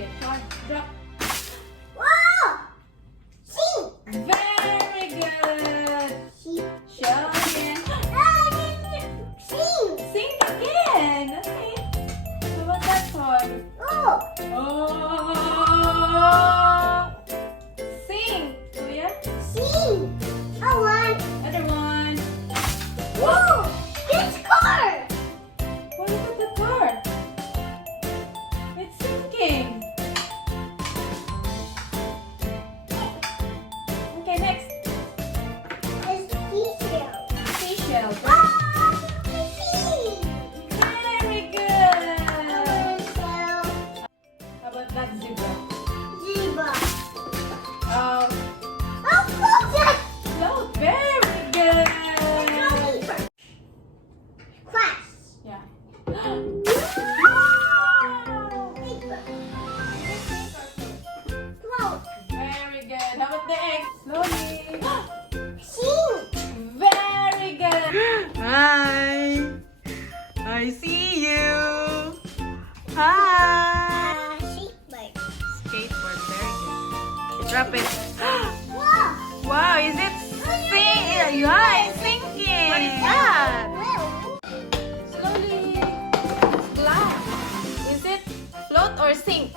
Okay, drop. Wow! Sink! Very good. Shell again. Sink! Sink again. Okay. How about that one? Oh! Oh! Sink. Kuya. Sink! One. Other one. Whoa! This car! What about the car? It's sinking. Okay, next. It's seashell. Seashell. Ah! Sea! Very good. Shell. How about that zebra? Zebra. Oh, Oh, float! float. Very good. Crash. Yeah. Float. Very good. How about the egg? Slowly. Sink. Very good. Hi! I see you! Hi! Skateboard. Skateboard, very good. Drop it. Whoa! Wow, is it sinking? Yeah, it's sinking. What is that? Slowly. It's glass. Is it float or sink?